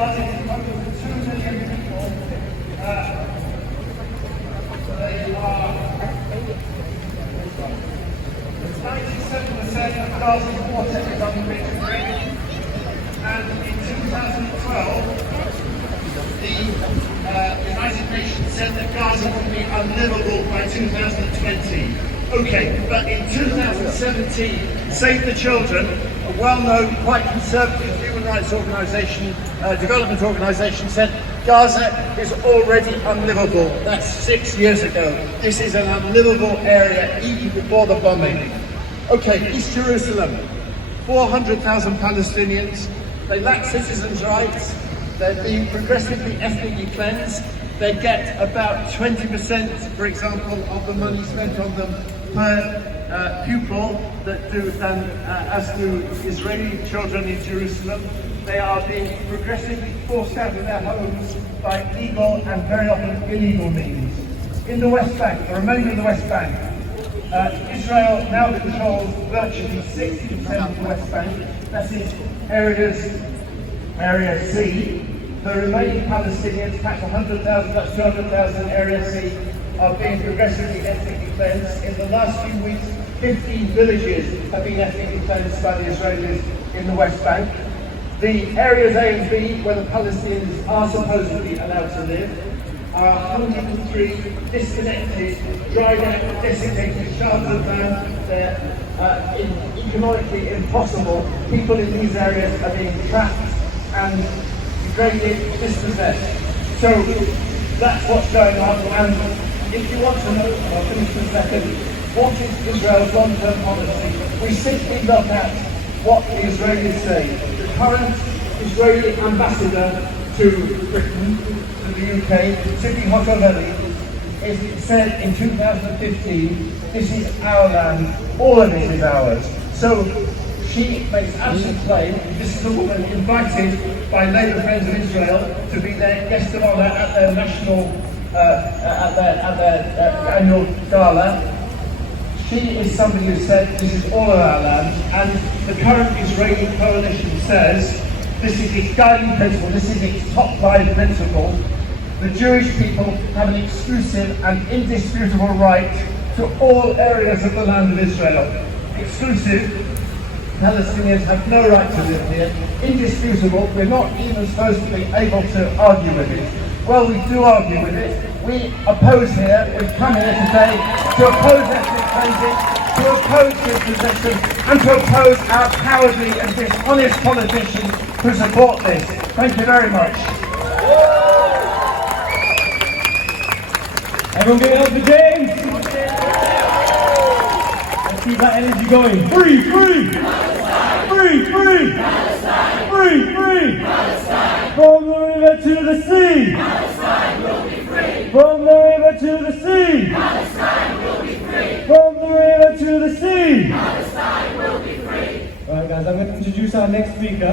started in front of 2 million people. They are 97% of Gaza's water is unfit to drink, and in 2012 the United Nations said that Gaza would be unlivable by 2020. Okay, but in 2017, Save the Children, a well-known, quite conservative human rights organisation, development organisation, said Gaza is already unlivable. That's 6 years ago. This is an unlivable area even before the bombing. Okay, East Jerusalem, 400,000 Palestinians. They lack citizens' rights. They're being progressively ethnically cleansed. They get about 20%, for example, of the money spent on them per pupil as do Israeli children in Jerusalem. They are being progressively forced out of their homes by legal and very often illegal means. In the West Bank, the remainder of the West Bank, Israel now controls virtually 60% of the West Bank. That is Area C. The remaining Palestinians, perhaps 100,000, that's 200,000 Area C, are being progressively ethnically cleansed. In the last few weeks, 15 villages have been ethnically cleansed by the Israelis in the West Bank. The areas A and B, where the Palestinians are supposedly allowed to live, are 103 disconnected, dried out, desiccated shards of land. They're economically impossible. People in these areas are being trapped and degraded, dispossessed. So that's what's going on. And if you want to know, and I'll finish in a second, what is Israel's long-term policy, we simply look at what the Israelis say. The current Israeli ambassador to Britain, to the UK, Tzvi Hotovely, said in 2015, this is our land, all of it is ours. So she makes absolute claim. This is a woman invited by Labour Friends of Israel to be their guest of honour at their national, at their annual gala. She is somebody who said this is all of our land, and the current Israeli coalition says this is its guiding principle, this is its top-line principle. The Jewish people have an exclusive and indisputable right to all areas of the land of Israel. Exclusive. Palestinians have no right to live here. Indisputable, we're not even supposed to be able to argue with it. Well, we do argue with it. We oppose here, we've come here today to oppose ethnic cleansing, to oppose dispossession, and to oppose our cowardly and dishonest politicians who support this. Thank you very much. Everyone give it up for James! Let's keep that energy going. Free, free! Free, free! Palestine! Free, free! Palestine! From the river to the sea! Palestine will be free! From the river to the sea! Palestine will be free! From the river to the sea! Palestine will be free! Alright guys, I'm going to introduce our next speaker.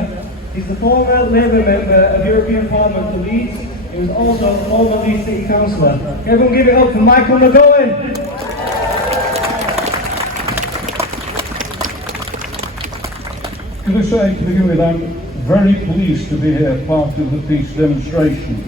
He's the former Labour member of European Parliament for Leeds. He was also a former Leeds City Councillor. Everyone give it up for Michael McGowan! Can I say to begin with, I'm very pleased to be here, part of the peace demonstration.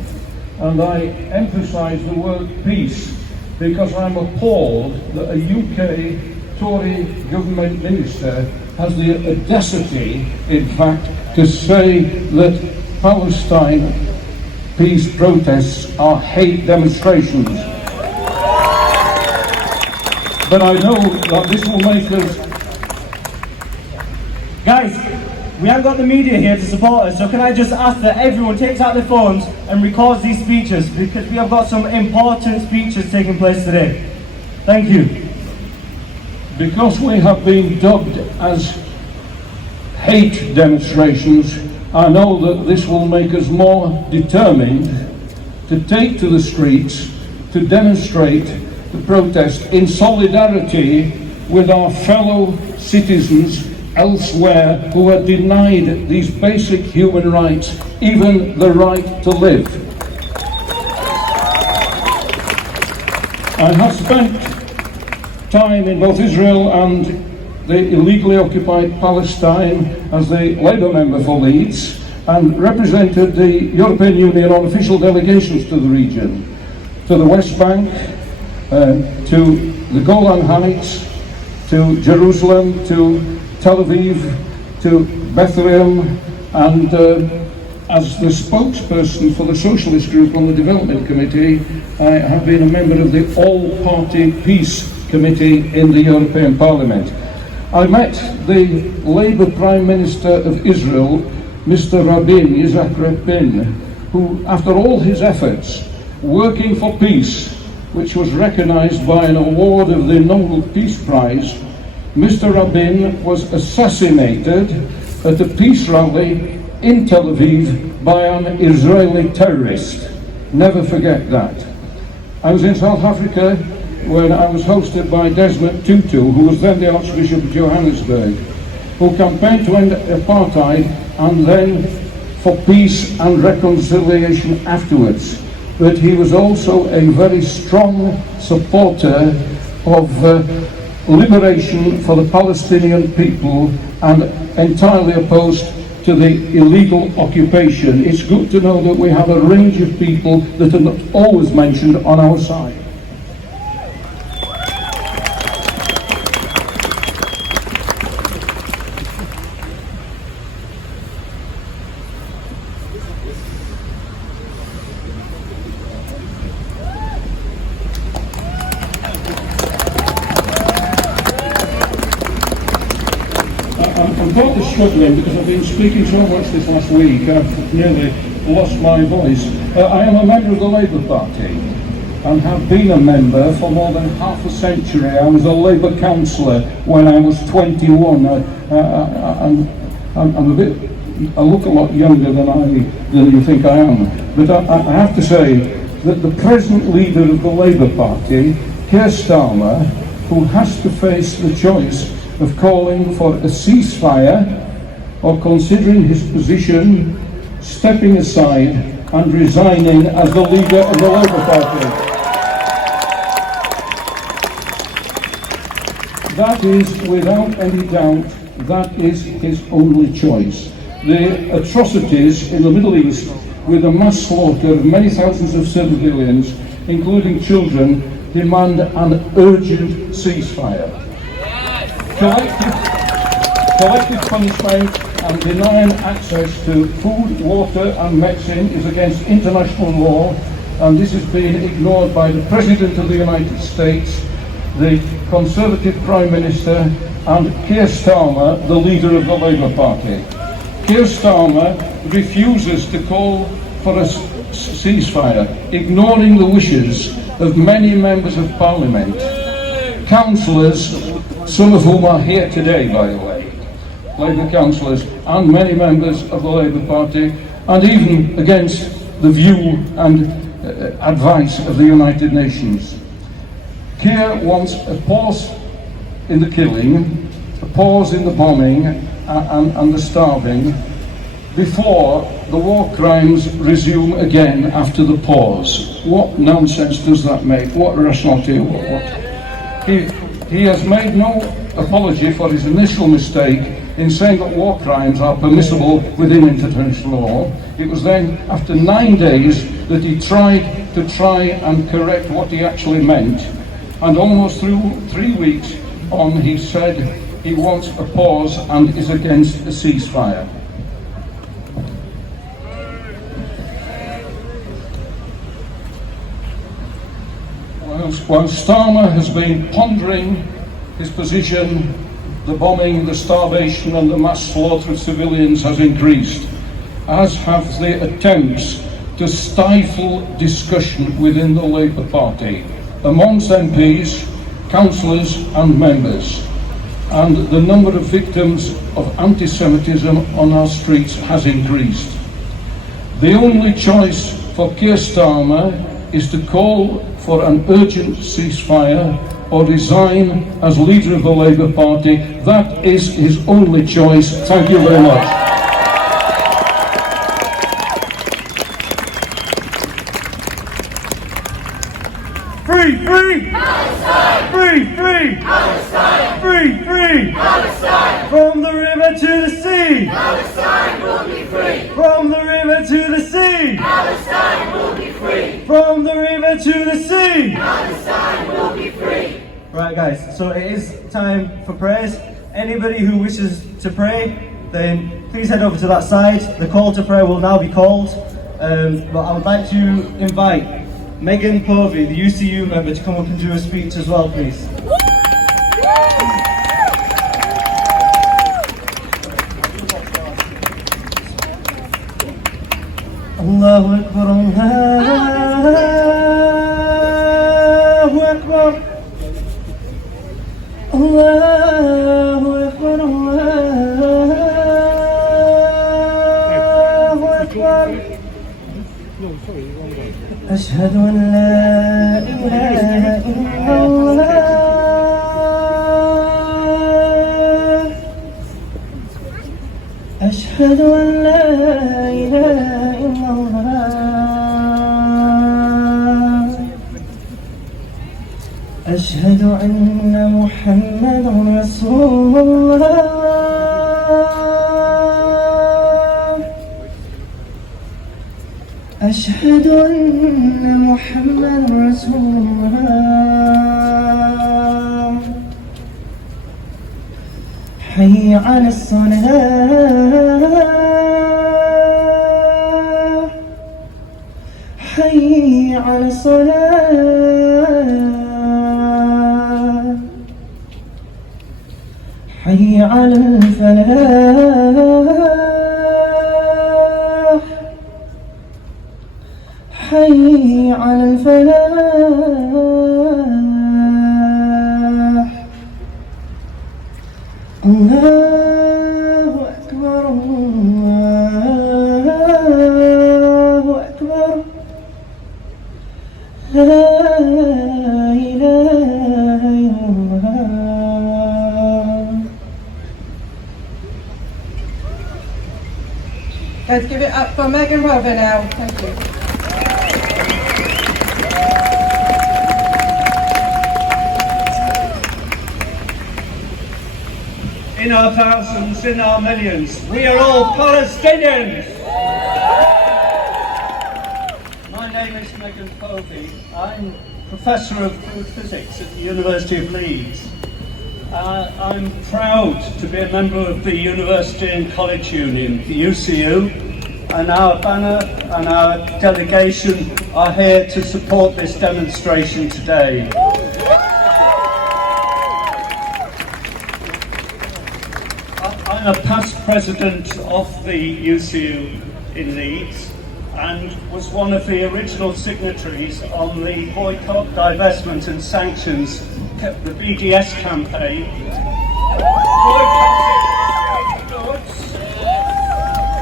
And I emphasise the word peace because I'm appalled that a UK Tory government minister has the audacity, in fact, to say that Palestine peace protests are hate demonstrations. But I know that this will make us... Guys, we haven't got the media here to support us, so can I just ask that everyone takes out their phones and records these speeches, because we have got some important speeches taking place today. Thank you. Because we have been dubbed as hate demonstrations, I know that this will make us more determined to take to the streets to demonstrate the protest in solidarity with our fellow citizens elsewhere who are denied these basic human rights, even the right to live. I have spent time in both Israel and the illegally occupied Palestine as the Labour member for Leeds, and represented the European Union on official delegations to the region, to the West Bank, to the Golan Heights, to Jerusalem, to Tel Aviv, to Bethlehem, and as the spokesperson for the Socialist Group on the Development Committee, I have been a member of the All-Party Peace Committee in the European Parliament. I met the Labour Prime Minister of Israel, Mr. Yitzhak Rabin, who, after all his efforts, working for peace, which was recognized by an award of the Nobel Peace Prize, Mr. Rabin was assassinated at a peace rally in Tel Aviv by an Israeli terrorist. Never forget that. I was in South Africa when I was hosted by Desmond Tutu, who was then the Archbishop of Johannesburg, who campaigned to end apartheid and then for peace and reconciliation afterwards. But he was also a very strong supporter of liberation for the Palestinian people and entirely opposed to the illegal occupation. It's good to know that we have a range of people that are not always mentioned on our side. I'm partly struggling because I've been speaking so much this last week, I've nearly lost my voice. I am a member of the Labour Party and have been a member for more than half a century. I was a Labour councillor when I was 21. I look a lot younger than you think I am. But I have to say that the present leader of the Labour Party, Keir Starmer, who has to face the choice of calling for a ceasefire or considering his position, stepping aside and resigning as the leader of the Labour Party. That is, without any doubt, that is his only choice. The atrocities in the Middle East, with the mass slaughter of many thousands of civilians, including children, demand an urgent ceasefire. Collective punishment and denying access to food, water and medicine is against international law, and this is being ignored by the President of the United States, the Conservative Prime Minister and Keir Starmer, the leader of the Labour Party. Keir Starmer refuses to call for a ceasefire, ignoring the wishes of many members of Parliament, councillors, some of whom are here today, by the way, Labour councillors, and many members of the Labour Party, and even against the view and advice of the United Nations. Keir wants a pause in the killing, a pause in the bombing and the starving, before the war crimes resume again after the pause. What nonsense does that make? What rationality? He has made no apology for his initial mistake in saying that war crimes are permissible within international law. It was then, after 9 days, that he tried and correct what he actually meant. And almost through 3 weeks on, he said he wants a pause and is against a ceasefire. While Starmer has been pondering his position, the bombing, the starvation and the mass slaughter of civilians has increased, as have the attempts to stifle discussion within the Labour Party, amongst MPs, councillors and members. And the number of victims of anti-Semitism on our streets has increased. The only choice for Keir Starmer is to call for an urgent ceasefire or resign as leader of the Labour Party. That is his only choice. Thank you very much. Free, free! Palestine! Free, free! Palestine! Free, free! Palestine! From the river to the sea! Palestine will be free! From the river to the sea! Palestine will be free! From the river to the sea! Palestine will be free! Right guys, so it is time for prayers. Anybody who wishes to pray, then please head over to that side. The call to prayer will now be called. But I would like to invite Megan Povey, the UCU member, to come up and do a speech as well, please. Allahu Akbar, Allahu Akbar, Allahu Akbar, Allahu Akbar. أشهد أن لا إله إلا الله أشهد أن لا إله إلا الله أشهد أن محمدا رسول الله أشهد أن محمدا رسول الله حي على الصلاة حي على الصلاة حي على الفلاح حي على الفلاح الله أكبر الله أكبر لا إله إلا الله. Let's give it up for Megan Rover now. Thank you. In our thousands, in our millions, we are all Palestinians! My name is Megan Povey. I'm Professor of Food Physics at the University of Leeds. I'm proud to be a member of the University and College Union, the UCU, and our banner and our delegation are here to support this demonstration today. I'm a past president of the UCU in Leeds and was one of the original signatories on the boycott, divestment and sanctions, the BDS campaign.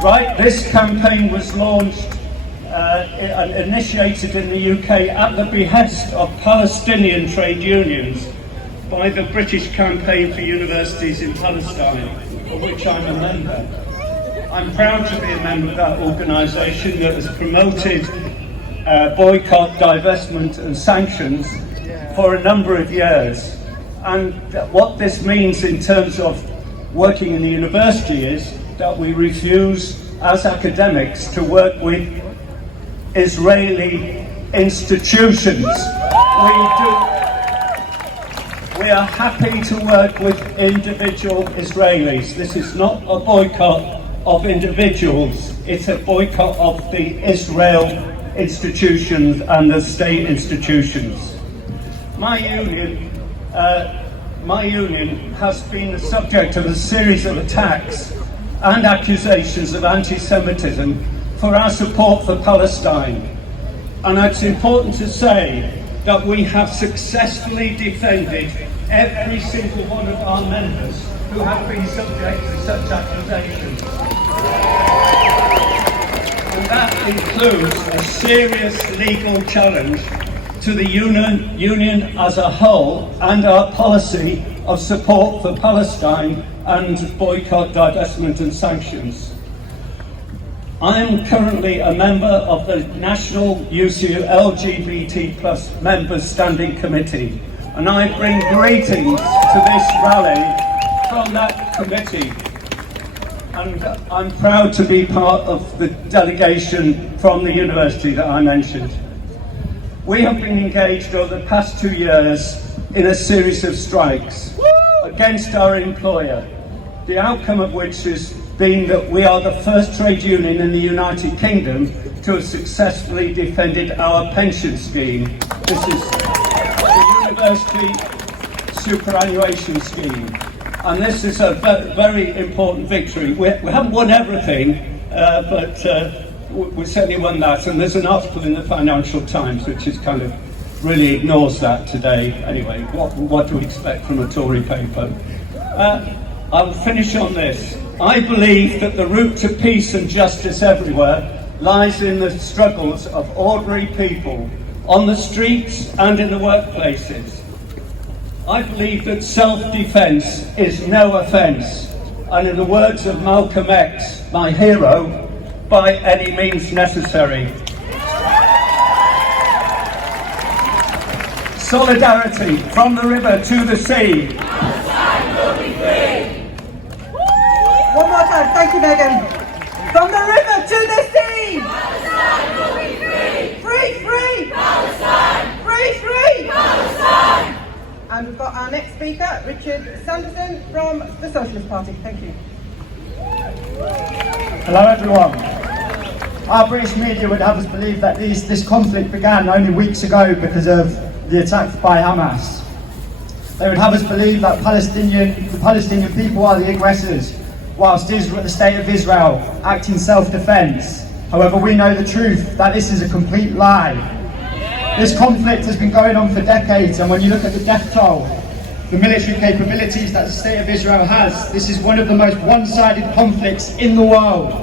Right, this campaign was launched and initiated in the UK at the behest of Palestinian trade unions by the British Campaign for Universities in Palestine, of which I'm a member. I'm proud to be a member of that organisation that has promoted boycott, divestment and sanctions for a number of years. And what this means in terms of working in the university is that we refuse as academics to work with Israeli institutions. We are happy to work with individual Israelis. This is not a boycott of individuals, it's a boycott of the Israel institutions and the state institutions. My union has been the subject of a series of attacks and accusations of anti-Semitism for our support for Palestine. And it's important to say that we have successfully defended every single one of our members who have been subject to such accusations. And that includes a serious legal challenge to the union as a whole and our policy of support for Palestine and boycott, divestment and sanctions. I am currently a member of the National UCU LGBT+ Members Standing Committee, and I bring greetings to this rally from that committee. And I'm proud to be part of the delegation from the university that I mentioned. We have been engaged over the past 2 years in a series of strikes against our employer, the outcome of which has been that we are the first trade union in the United Kingdom to have successfully defended our pension scheme. This is the university superannuation scheme. And this is a very important victory. We haven't won everything, but we certainly won that. And there's an article in the Financial Times which is kind of really ignores that today. Anyway, what do we expect from a Tory paper? I'll finish on this. I believe that the route to peace and justice everywhere lies in the struggles of ordinary people on the streets and in the workplaces. I believe that self-defense is no offence, and in the words of Malcolm X, my hero, by any means necessary. Solidarity from the river to the sea. Palestine will be free. One more time, thank you, Megan. From the river to the sea. Palestine will be free. Free, free. Palestine. Free, free. Palestine. And we've got our next speaker, Richard Sanderson from the Socialist Party. Thank you. Hello everyone. Our British media would have us believe that this conflict began only weeks ago because of the attack by Hamas. They would have us believe that the Palestinian people are the aggressors, whilst the state of Israel act in self-defense. However, we know the truth, that this is a complete lie. This conflict has been going on for decades, and when you look at the death toll, the military capabilities that the state of Israel has, this is one of the most one-sided conflicts in the world.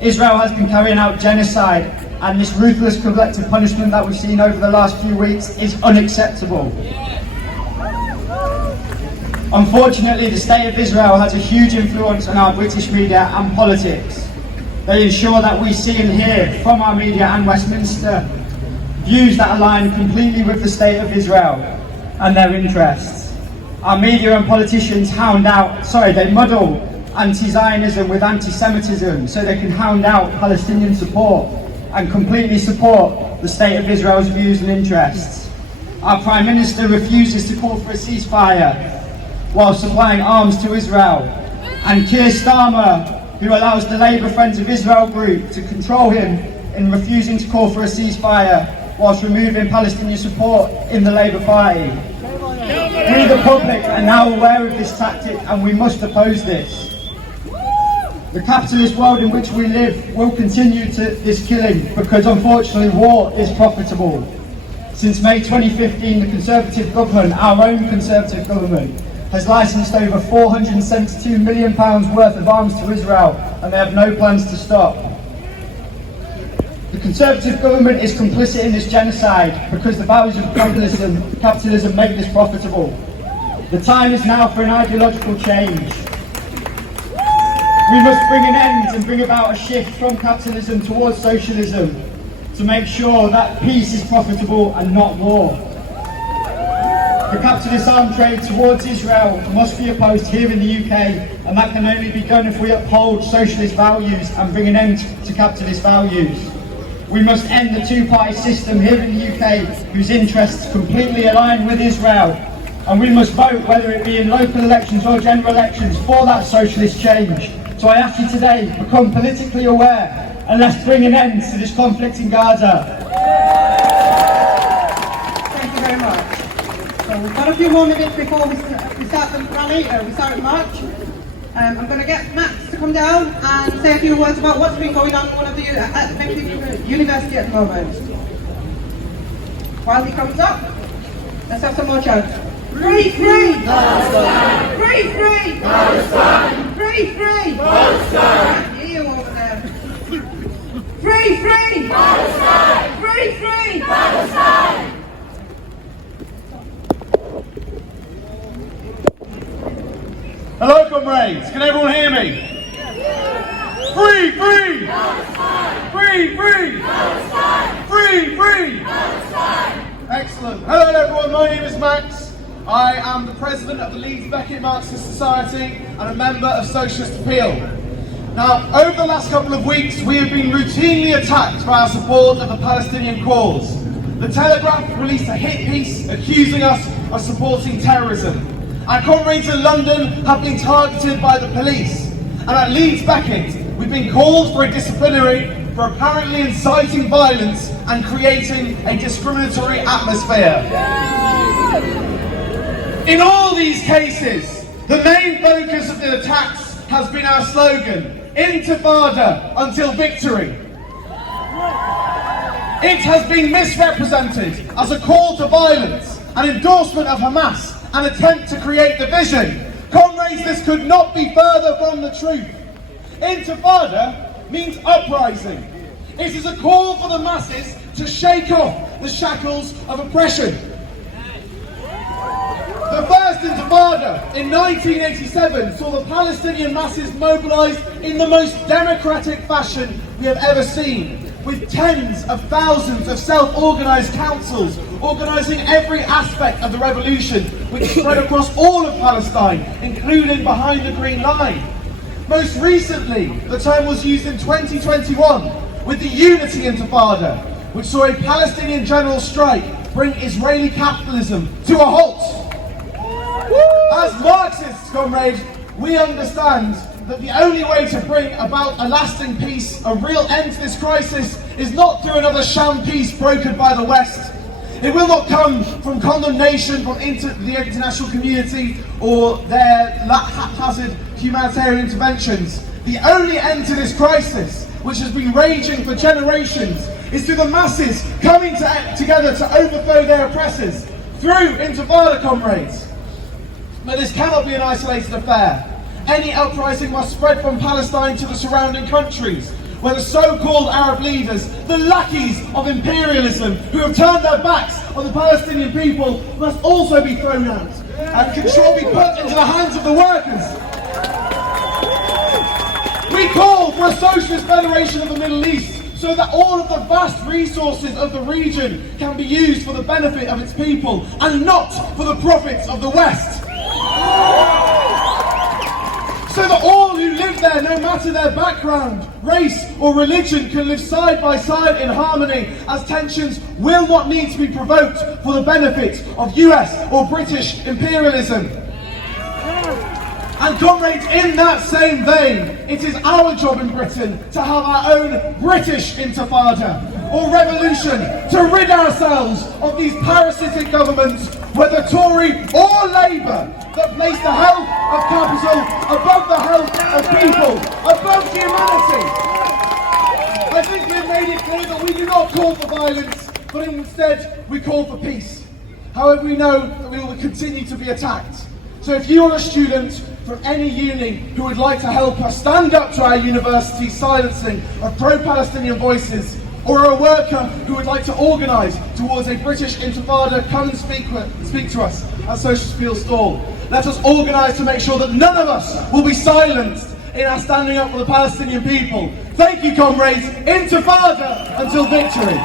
Israel has been carrying out genocide, and this ruthless collective punishment that we've seen over the last few weeks is unacceptable. Unfortunately, the state of Israel has a huge influence on our British media and politics. They ensure that we see and hear from our media and Westminster views that align completely with the state of Israel and their interests. Our media and politicians they muddle anti-Zionism with anti-Semitism so they can hound out Palestinian support and completely support the state of Israel's views and interests. Our Prime Minister refuses to call for a ceasefire while supplying arms to Israel. And Keir Starmer, who allows the Labour Friends of Israel group to control him in refusing to call for a ceasefire whilst removing Palestinian support in the Labour Party. We, the public, are now aware of this tactic and we must oppose this. The capitalist world in which we live will continue this killing because unfortunately war is profitable. Since May 2015, the Conservative government, our own Conservative government, has licensed over £472 million worth of arms to Israel, and they have no plans to stop. The Conservative government is complicit in this genocide because the values of capitalism make this profitable. The time is now for an ideological change. We must bring an end and bring about a shift from capitalism towards socialism to make sure that peace is profitable and not war. The capitalist arms trade towards Israel must be opposed here in the UK, and that can only be done if we uphold socialist values and bring an end to capitalist values. We must end the two-party system here in the UK whose interests completely align with Israel, and we must vote, whether it be in local elections or general elections, for that socialist change. So I ask you today, become politically aware and let's bring an end to this conflict in Gaza. Thank you very much. So we've got a few more minutes before we start the rally, we start the march. I'm going to get Max to come down and say a few words about what's been going on at Memphis University at the moment. While he comes up, let's have some more chants. Free, free! Palestine! Free, free! Palestine! Free, free! Palestine! I hear you over there. Free, free! Palestine! Free, free! Palestine! Hello comrades, can everyone hear me? Free, free! Free, free! Free, free! Excellent. Hello everyone, my name is Max. I am the president of the Leeds Marxist Society and a member of Socialist Appeal. Now, over the last couple of weeks, we have been routinely attacked for our support of the Palestinian cause. The Telegraph released a hit piece accusing us of supporting terrorism. Our comrades in London have been targeted by the police. And at Leeds Beckett, we've been called for a disciplinary for apparently inciting violence and creating a discriminatory atmosphere. In all these cases, the main focus of the attacks has been our slogan, Intifada until victory. It has been misrepresented as a call to violence, an endorsement of Hamas, an attempt to create division. Comrades, this could not be further from the truth. Intifada means uprising. It is a call for the masses to shake off the shackles of oppression. The first Intifada in 1987 saw the Palestinian masses mobilised in the most democratic fashion we have ever seen, with tens of thousands of self-organised councils organising every aspect of the revolution, which spread across all of Palestine, including behind the Green Line. Most recently, the term was used in 2021 with the Unity Intifada, which saw a Palestinian general strike bring Israeli capitalism to a halt. As Marxists, comrades, we understand that the only way to bring about a lasting peace, a real end to this crisis, is not through another sham peace brokered by the West. It will not come from condemnation from the international community or their haphazard humanitarian interventions. The only end to this crisis, which has been raging for generations, is through the masses coming together to overthrow their oppressors, through Intifada, comrades. But this cannot be an isolated affair. Any uprising must spread from Palestine to the surrounding countries, where the so-called Arab leaders, the lackeys of imperialism who have turned their backs on the Palestinian people, must also be thrown out, and control be put into the hands of the workers. We call for a socialist federation of the Middle East, so that all of the vast resources of the region can be used for the benefit of its people, and not for the profits of the West. So that all who live there, no matter their background, race or religion, can live side by side in harmony, as tensions will not need to be provoked for the benefit of US or British imperialism. And comrades, in that same vein, it is our job in Britain to have our own British Intifada, or revolution, to rid ourselves of these parasitic governments, whether Tory or Labour, that place the health of capital above the health of people, above humanity. I think we've made it clear that we do not call for violence, but instead we call for peace. However, we know that we will continue to be attacked. So if you are a student from any uni who would like to help us stand up to our university's silencing of pro-Palestinian voices, or a worker who would like to organise towards a British Intifada, come and speak to us at Socialist Appeal stall. Let us organise to make sure that none of us will be silenced in our standing up for the Palestinian people. Thank you, comrades. Intifada until victory.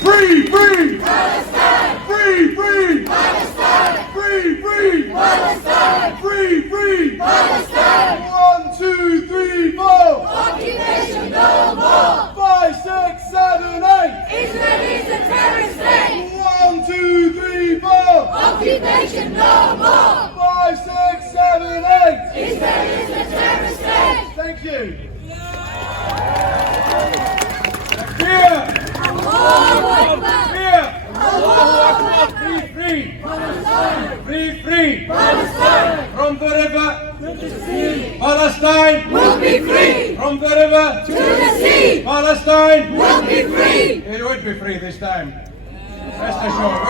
Free, free! Palestine! Free, free! Palestine! Free, free! Palestine! Free, free! Palestine! 1, 2, 3, 4! Occupation no more! 5, 6, 7, 8! Israel is a terrorist state! 1, 2, 3, 4! Occupation no more! 5, 6, 7, 8! Israel is a terrorist state! Thank you. Here! Allahu Akbar! Here! Allahu Akbar! Free, free! Palestine! Free, free! Palestine! From the river To the sea! Palestine We'll be free! from the river To the sea! Palestine We'll be free! It would be free this time. Rest assured, it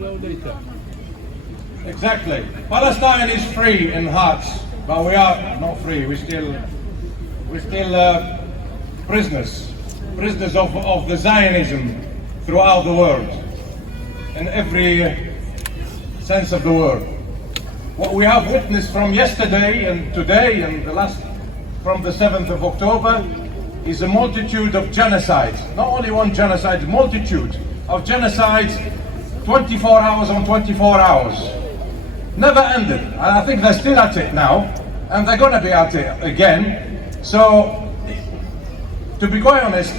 would be free. Exactly. Palestine is free in hearts, but we are not free. We're still prisoners of the Zionism throughout the world, in every sense of the word. what we have witnessed from yesterday and today and from the 7th of October is a multitude of genocides. Not only one genocide, multitude of genocides, 24 hours on 24 hours. Never ended. And I think they're still at it now, and they're going to be at it again. So, to be quite honest,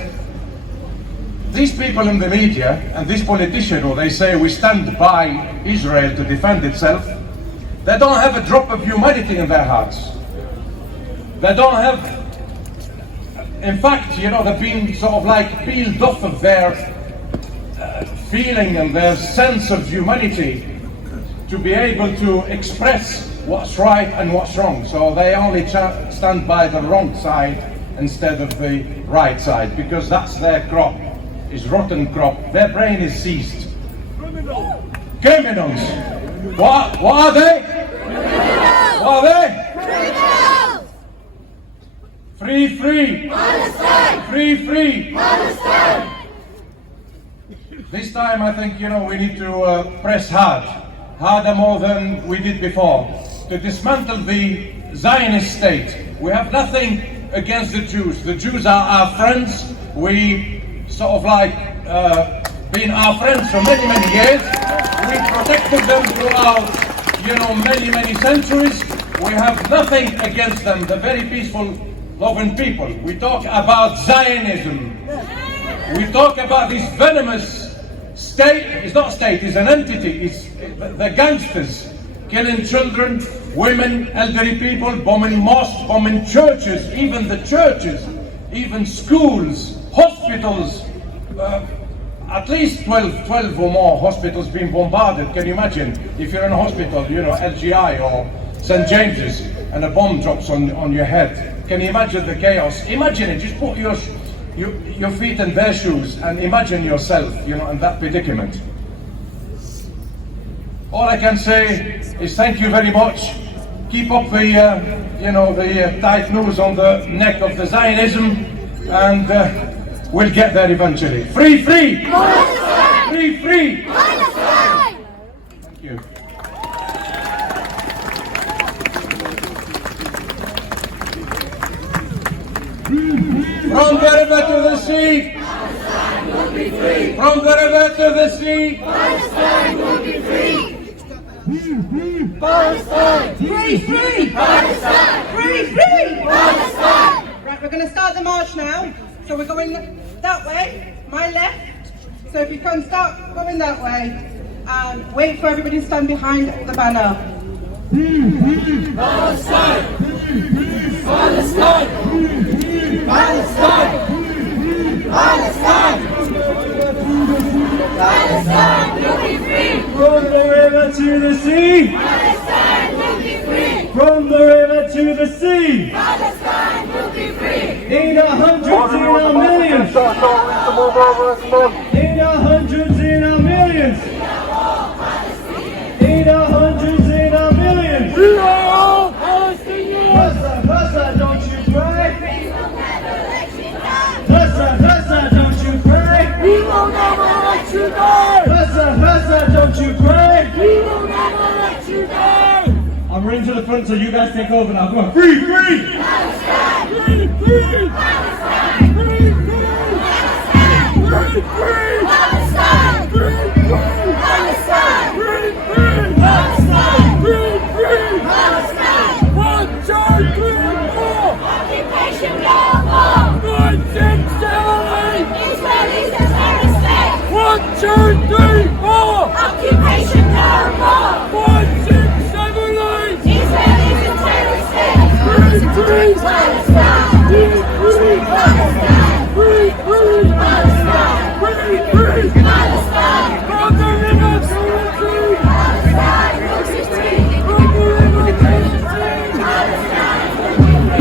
these people in the media and these politicians, who they say we stand by Israel to defend itself, they don't have a drop of humanity in their hearts. They don't have, in fact, you know, they've been sort of like peeled off of their feeling and their sense of humanity to be able to express what's right and what's wrong. So they only stand by the wrong side instead of the right side, because that's their crop, is rotten crop. Their brain is seized. Criminals. What are they? What are they? Criminals! Free, free! Palestine! Free, free! Palestine! This time I think, you know, we need to press hard. Harder more than we did before. To dismantle the Zionist state. We have nothing against the Jews. The Jews are our friends. We sort of like been our friends for many, many years. We protected them throughout, you know, many, many centuries. We have nothing against them. They're very peaceful, loving people. We talk about Zionism. We talk about this venomous state. It's not a state, it's an entity. It's the gangsters killing children, women, elderly people, bombing mosques, bombing churches, even the churches, even schools, hospitals. At least 12 or more hospitals being bombarded. Can you imagine? If you're in a hospital, you know, LGI or St. James's, and a bomb drops on your head. Can you imagine the chaos? Imagine it. Just put your feet in their shoes and imagine yourself, you know, in that predicament. All I can say is thank you very much. Keep up the, you know, the tight noose on the neck of the Zionism, and we'll get there eventually. Free, free! Palestine! Free, free! Palestine! Thank you. From the river to the sea! Palestine will be free! From the river to the sea! Palestine will be free! Palestine! Free, free! Palestine! Free, free! Palestine! Right, we're going to start the march now. So we're going that way, my left. So if you can start going that way, and wait for everybody to stand behind the banner. Palestine! Palestine! Palestine! Palestine! Palestine will be free! From the river to the sea! Palestine will be free! From the river to the sea! Palestine will be free! In our hundreds, in our millions! In our hundreds, in our millions! In our hundreds, in our millions! We are all Palestinians! Hustler, don't you cry! We will never let you die! Hustler, don't you cry! We will never let you die! Hustler, don't you cry! We will never let you die! I'm running to the front so you guys take over now. Come on. Free, free! Palestine! Free, free! Palestine! Free, free! Palestine! Free, free! Palestine! Free, free! Palestine! Free, free! Palestine! 1, 2, 3, 4! Occupation no more! 9, 6, 7, 8! Israelis a terrorist state! 1, 2, 3, 4! Occupation no more! 1, 6, 7, 8! Israelis a terrorist state! Free, free! Palestine! Free, free! Palestine! Free, free! Palestine! Free, free! Palestine! From the river to the sea! Palestine will be free! From the river to the sea! Palestine will be free! Palestine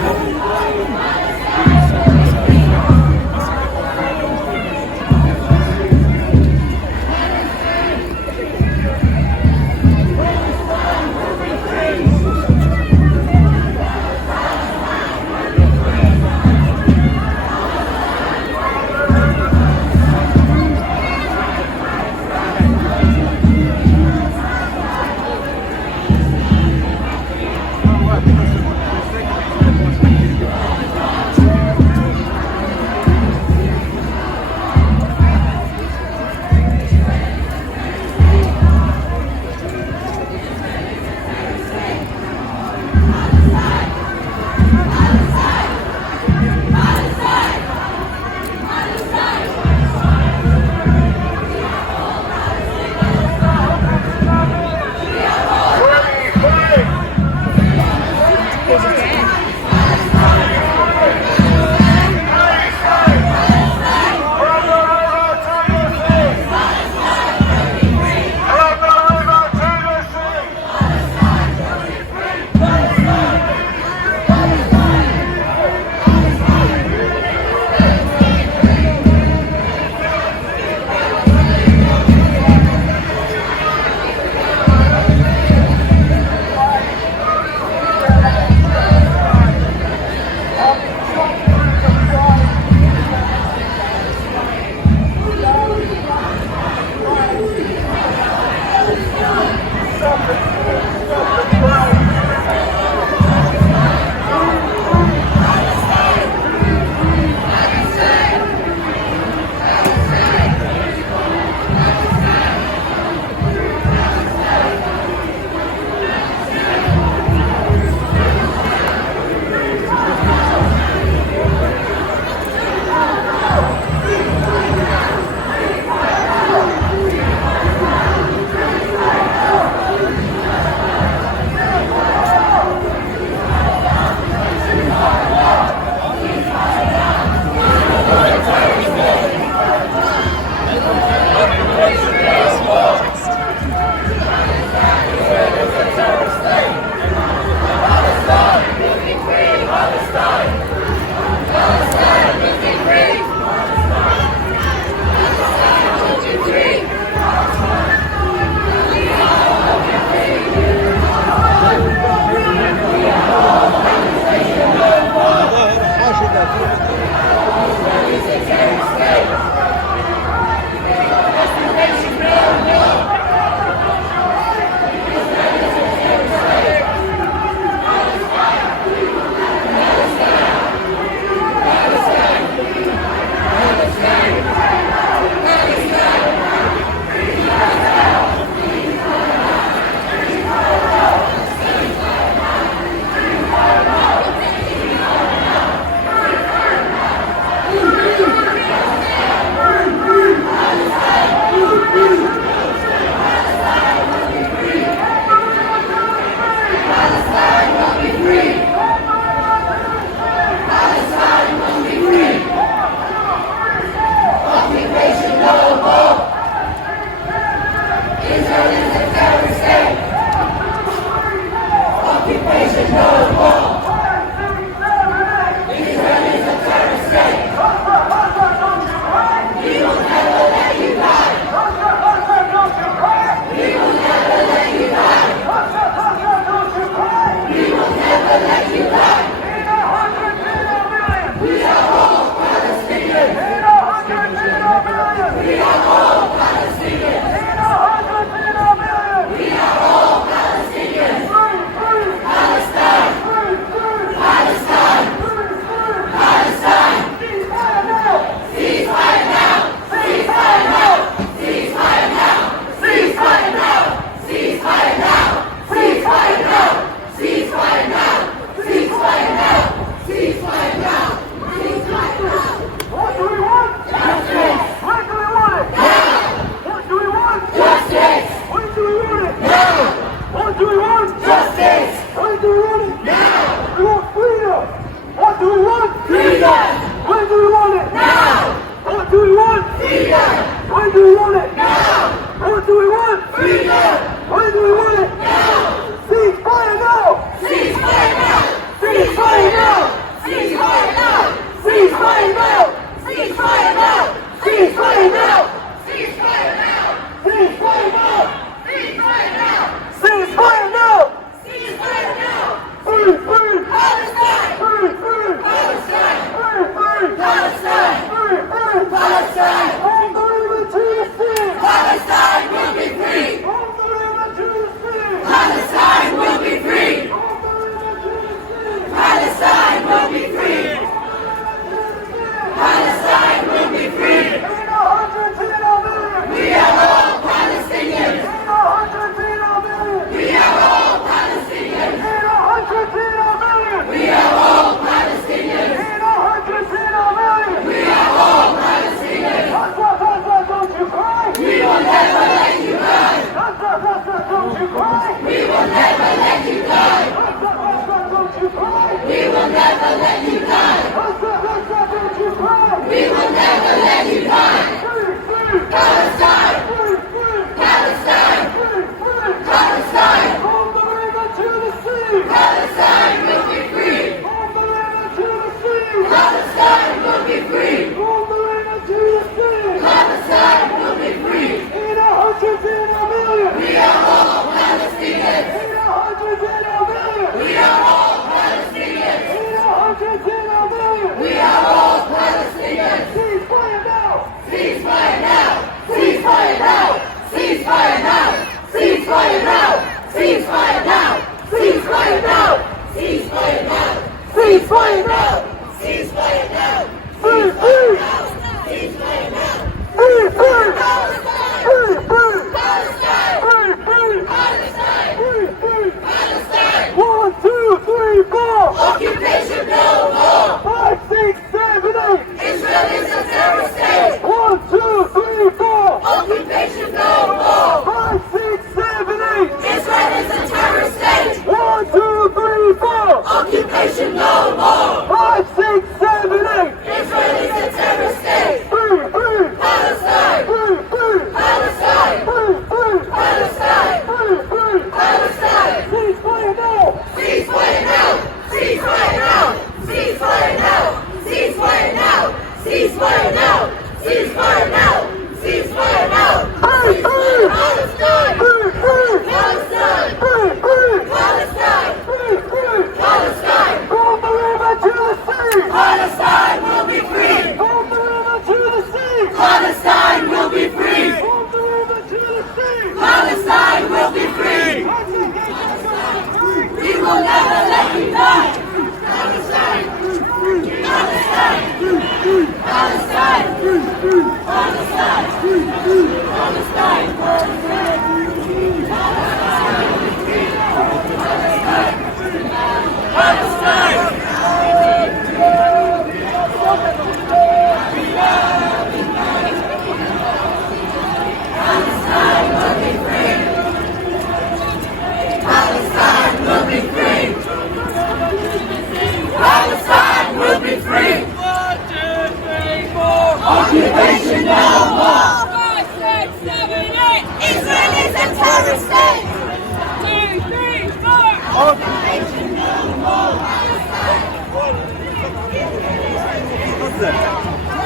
will be free!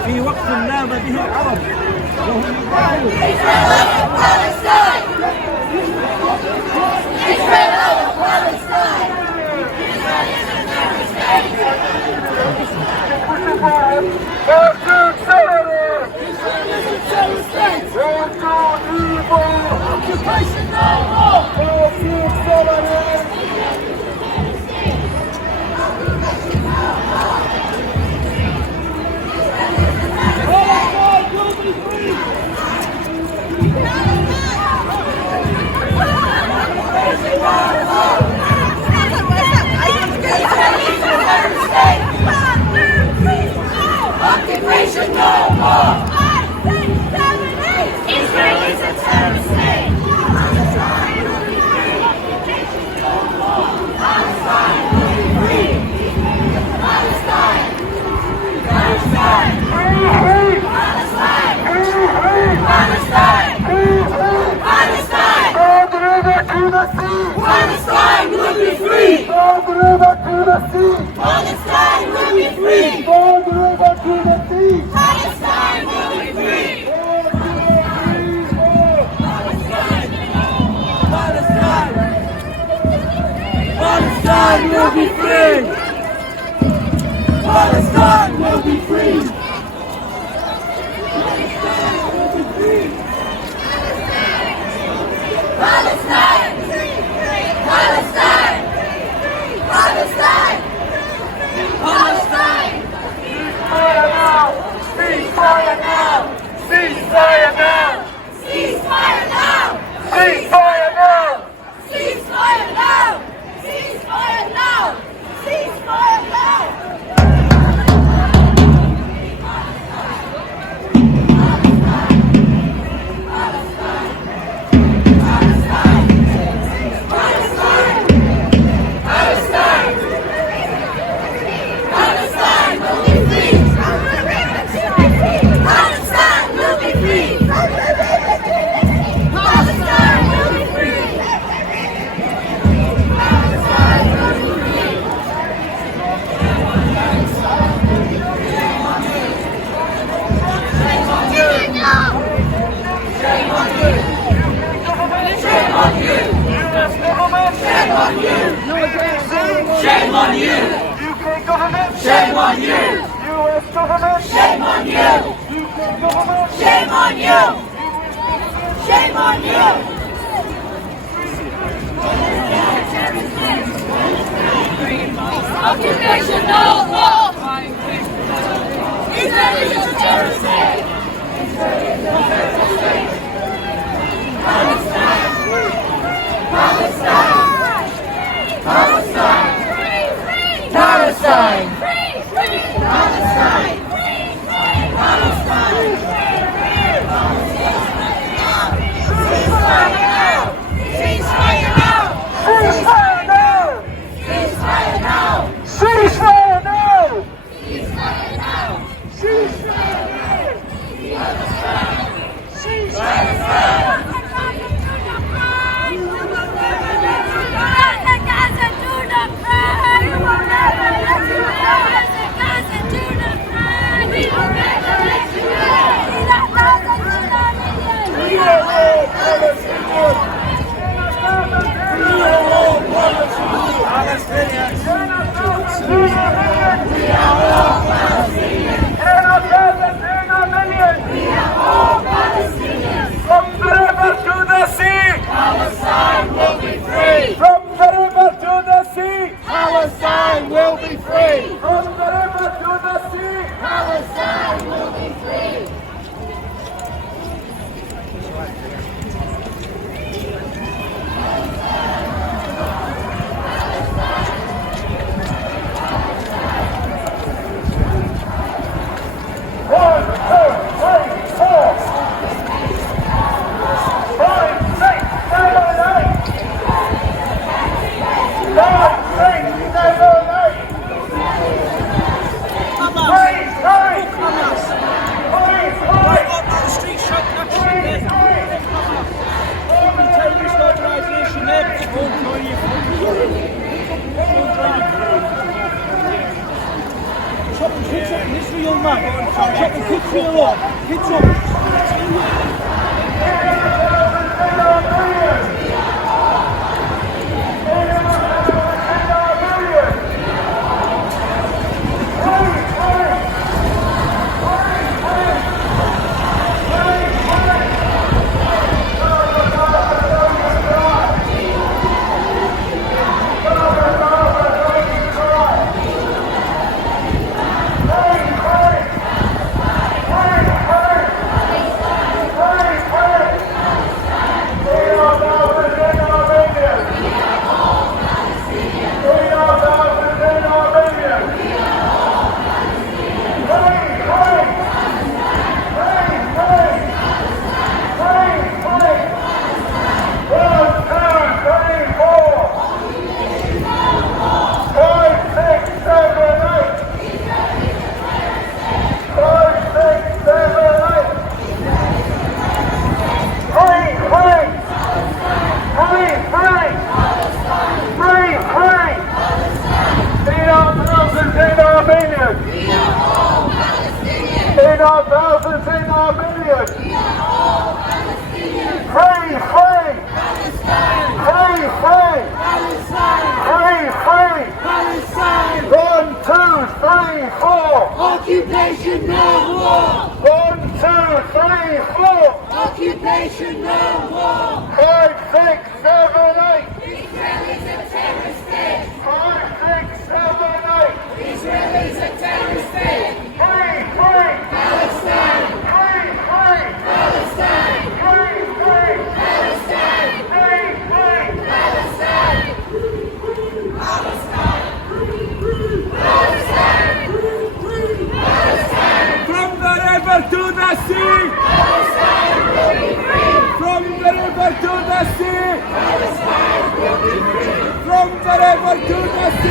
في وقت نام به العرب وهم free! Palestine will be free! Palestine! Palestine! Palestine! Palestine! Ceasefire now! Ceasefire now! Ceasefire now! Ceasefire now! Ceasefire now! Ceasefire now! Ceasefire now! Shame on you! UK government! Shame on you! US government! Shame on you! UK government! Shame on you! Shame on you! Occupation no more! Israel is a terrorist state! Palestine! Palestine! Palestine! Palestine! Palestine! Palestine! Ceasefire now! Ceasefire now! Ceasefire now! Ceasefire now! Ceasefire now! Ceasefire now! Ceasefire now! Ceasefire now! Palestine will be free! From the river to the sea! Palestine will be free! From the river to the sea! Palestine will be free! Free! Free! Free! Free! Free! Free! Palestine! Occupation no more! 1, 2, 3, 4! Occupation no more! 5, 6, 7, 8! Israelis a terrorist state! 5, 6, 7, 8! Israelis a terrorist state! Free, free! Palestine! Free, free! Palestine! Free, free! Palestine! Free, free! Palestine! Palestine! Palestine! Palestine! From the river to the sea!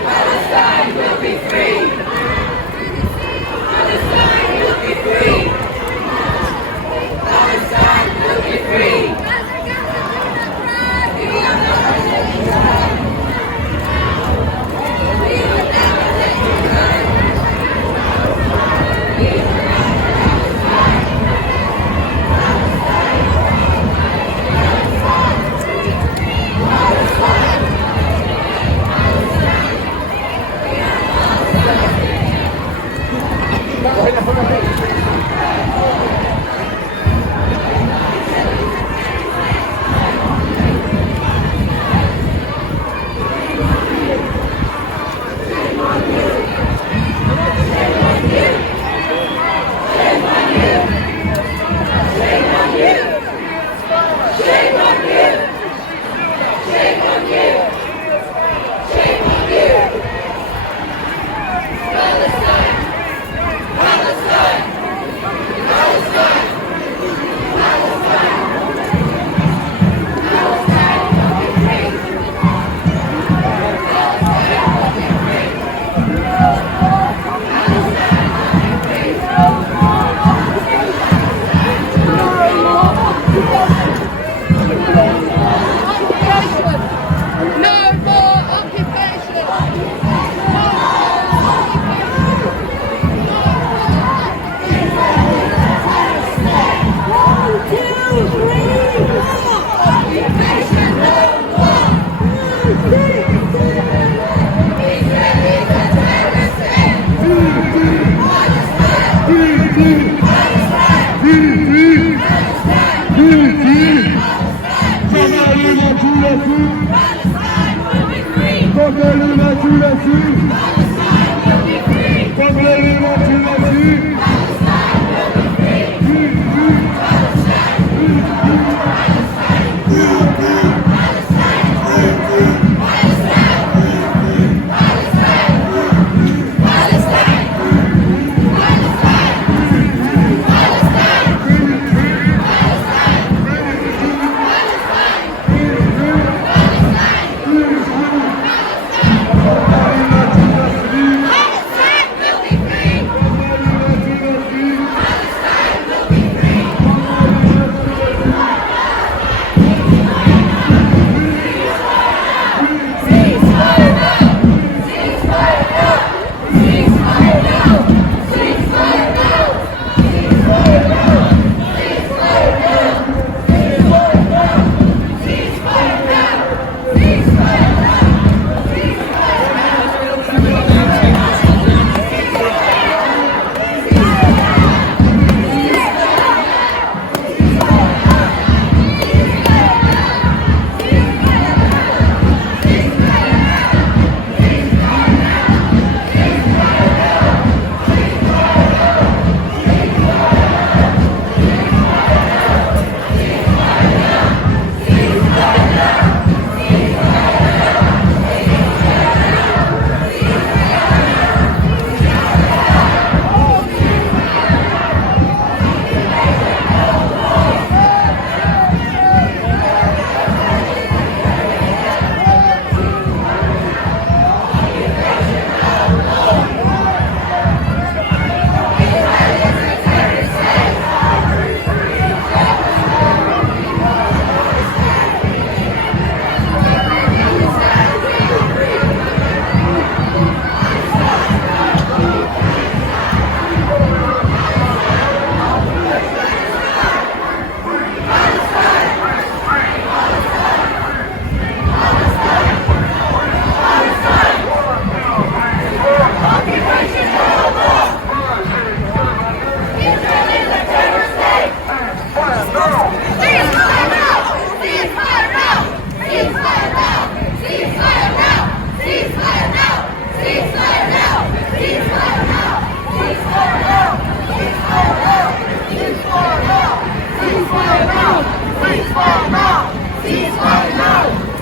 Palestine will be free! From the river to the sea! Palestine will be free! From the river to the sea! Palestine will be free! Palestine! Palestine will be free!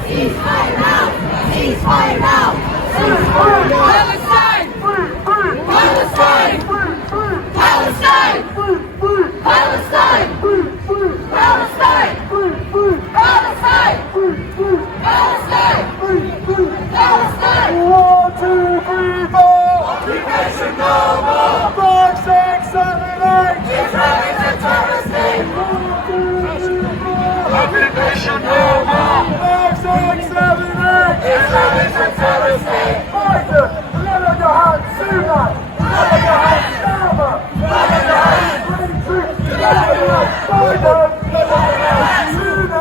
Ceasefire now! Ceasefire now! Ceasefire now! Palestine! Palestine! Palestine! Palestine! Palestine! Palestine! Palestine! Palestine! 1, 2, 3, 4. Occupation no more! 5, 6, 7, 8. Israel is a terrorist state! 1, 2, 3, 4. Occupation no more! 5, 6, 7, 8. Israel is a terrorist state! Biden, blood on your hands, sooner. Blood on your hands, sooner. Blood on your hands! Blood on your hands, Biden. Blood on your hands, sooner. Blood on your hands, sooner. Blood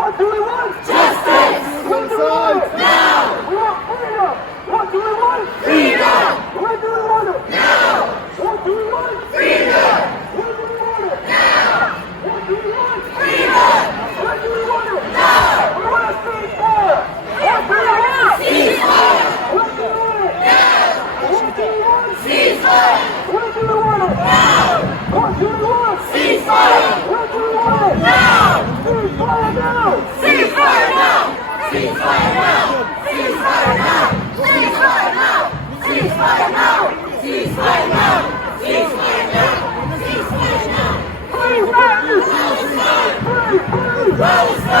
on your hands, Ceasefire now! Palestinian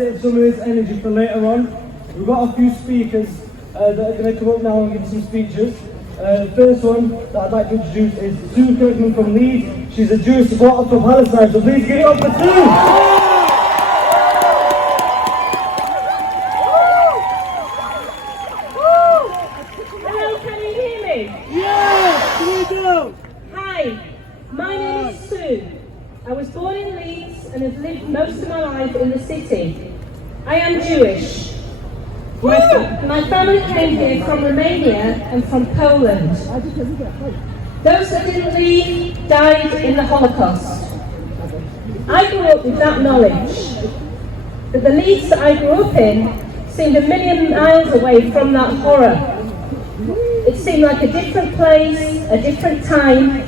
save some of this energy for later on. We've got a few speakers that are going to come up now and give some speeches. The first one that I'd like to introduce is Sue Kirkman from Leeds. She's a Jewish supporter for Palestine, so please give it up for Sue! Hello, can you hear me? Yes, we do. Hi, my name is Sue. I was born in Leeds and have lived most of my life in the city. I am Jewish. My family came here from Romania and from Poland. Those that didn't leave died in the Holocaust. I grew up with that knowledge. But the Leeds that I grew up in seemed a million miles away from that horror. It seemed like a different place, a different time.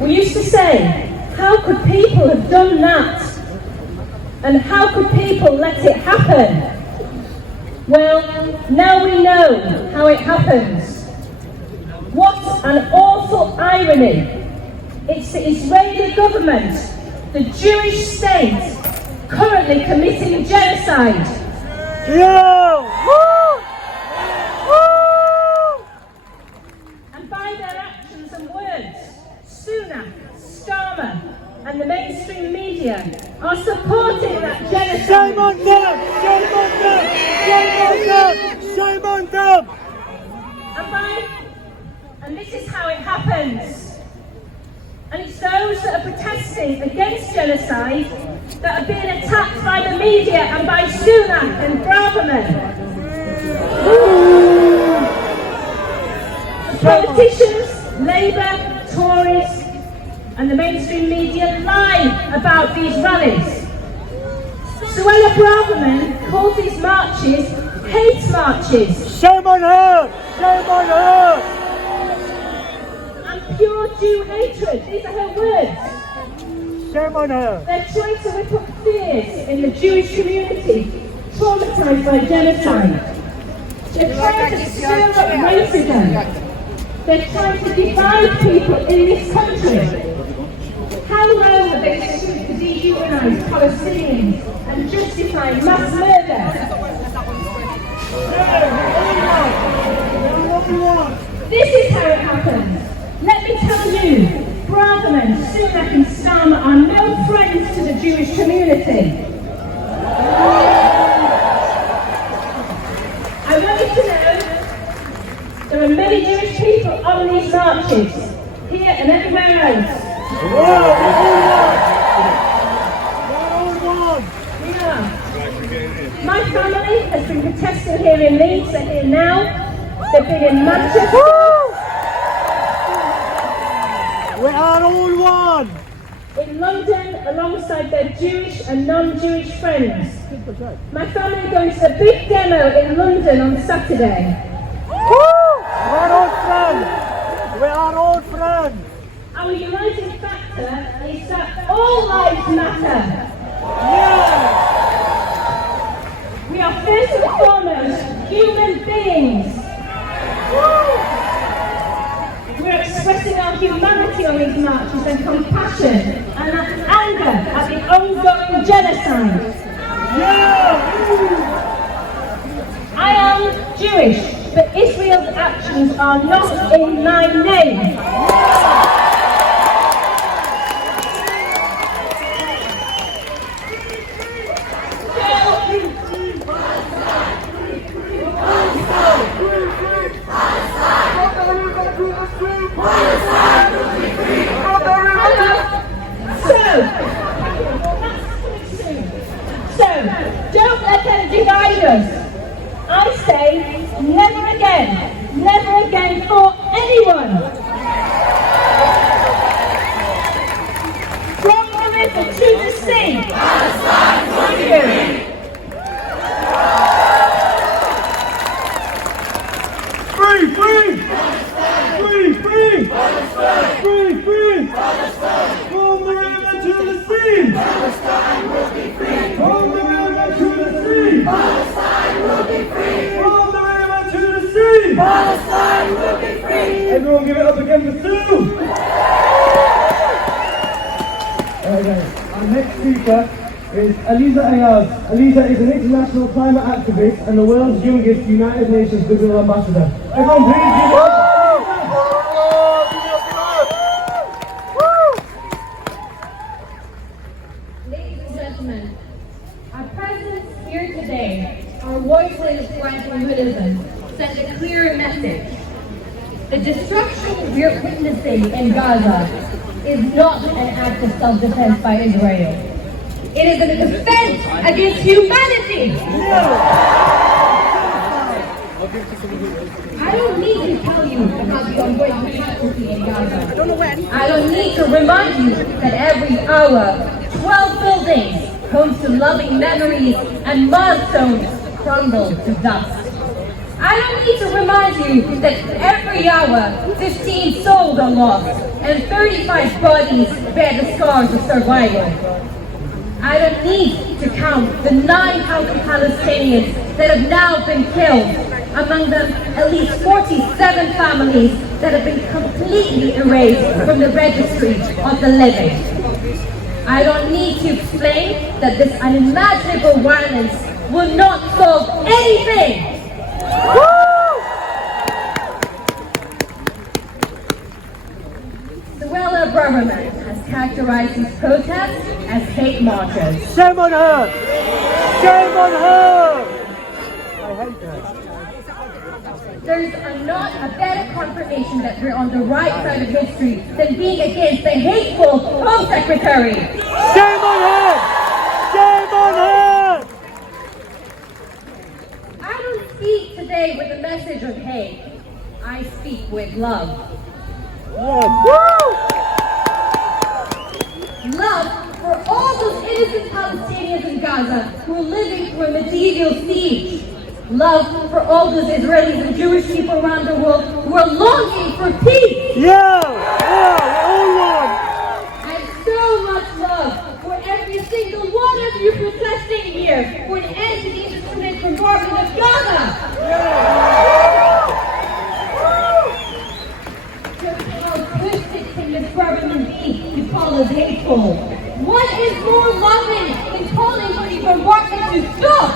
We used to say, how could people have done that? And how could people let it happen? Well, now we know how it happens. What an awful irony. It's the Israeli government, the Jewish state, currently committing genocide. Yeah! Woo! Woo! And by their actions and words, Sunak, Starmer and the mainstream media are supporting that genocide. Shame on them! Shame on them! Shame on them! Shame on them! And this is how it happens. And it's those that are protesting against genocide that are being attacked by the media and by Sunak and Braverman. Politicians, Labour, Tories and the mainstream media lie about these rallies. Suella Braverman calls these marches hate marches. Shame on her! Shame on her! And pure Jew hatred. These are her words. Shame on her! They're trying to whip up fears in the Jewish community, traumatised by genocide. They're trying to stir up racism. They're trying to divide people in this country. How long have they stood to dehumanize Palestinians and justify mass murder? This is how it happens. Let me tell you, Braverman, Sunak and Starmer are no friends to the Jewish community. I want you to know there are many Jewish people on these marches, here and everywhere else. We are. My family has been protesting here in Leeds, they're here now. They've been in Manchester. We are all one! In London, alongside their Jewish and non-Jewish friends. My family are going to the big demo in London on Saturday. We are all friends! We are all friends! Our uniting factor is that all lives matter. Yeah! We are first and foremost human beings. We're expressing our humanity on these marches and compassion and anger at the ongoing genocide. Yeah! I am Jewish, but Israel's actions are not in my name. So, don't let them divide us. I say, never again for anyone. From the river to the sea. Palestine will be free. Free, free! Free, free! Free, free! From the river to the sea! Palestine will be free! From the river to the sea! Palestine will be free! From the river to the sea! Palestine will be free! Everyone give it up again for Sue! Okay, our next speaker is Aliza Ayaz. Aliza is an international climate activist and the world's youngest United Nations Goodwill Ambassador. Everyone please give her. Ladies and gentlemen, our presence here today, our voices rising Buddhism, send a clear message. The destruction we are witnessing in Gaza is not an act of self-defense by Israel. It is a defense against humanity. I don't need to tell you about the ongoing catastrophe in Gaza. I don't need to remind you that every hour, 12 buildings, homes to loving memories and milestones, crumble to dust. I don't need to remind you that every hour, 15 souls are lost and 35 bodies bear the scars of survival. I don't need to count the 9,000 Palestinians that have now been killed, among them at least 47 families that have been completely erased from the registry of the living. I don't need to explain that this unimaginable violence will not solve anything. The Weller government has characterized these protests as hate marches. Shame on her! Shame on her! I hate her. There's not a better confirmation that we're on the right side of history than being against the hateful Home Secretary. Shame on her! Shame on her! I don't speak today with a message of hate. I speak with love. Love for all those innocent Palestinians in Gaza who are living through a medieval siege. Love for all those Israelis and Jewish people around the world who are longing for peace. Yeah, we're all one. And so much love for every single one of you protesting here for an end to the indiscriminate bombardment of Gaza. Just how twisted can this government be to call us hateful? What is more loving than calling for the bombardment to stop?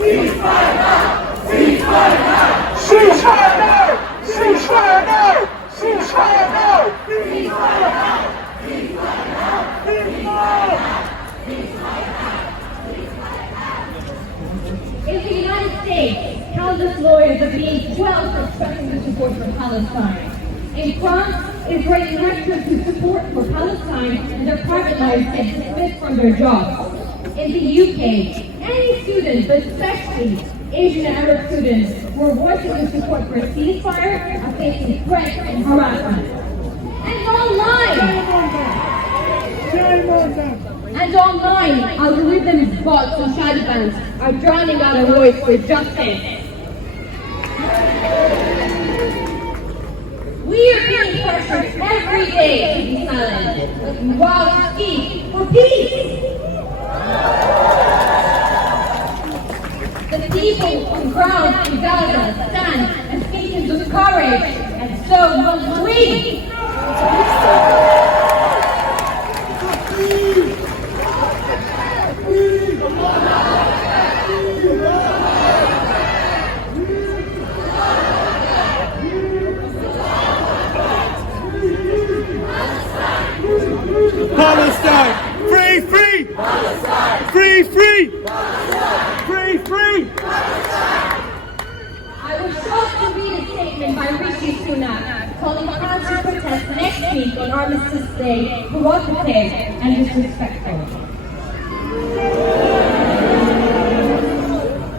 Ceasefire now! Ceasefire now! Ceasefire now! Ceasefire now! Ceasefire now! Ceasefire now! Ceasefire now! Ceasefire now! In the United States, countless lawyers are being swelled for expressing their support for Palestine. In France, Israeli rectors who support for Palestine and their private lives get dismissed from their jobs. In the UK, any students, but especially Asian and Arab students, who are voicing their support for a ceasefire are facing threats and harassment. And online, algorithms, bots, and shadow bands are drowning out a voice for justice. We are being pressured every day to be silent, but we vow to speak for peace. The people on the ground in Gaza stand and speak with courage, and so must we. Palestine! Free, free! Palestine! Free, free! Palestine! Free, free! Palestine! I was shocked to read a statement by Rishi Sunak calling France to protest next week on Armistice Day provocative and disrespectful.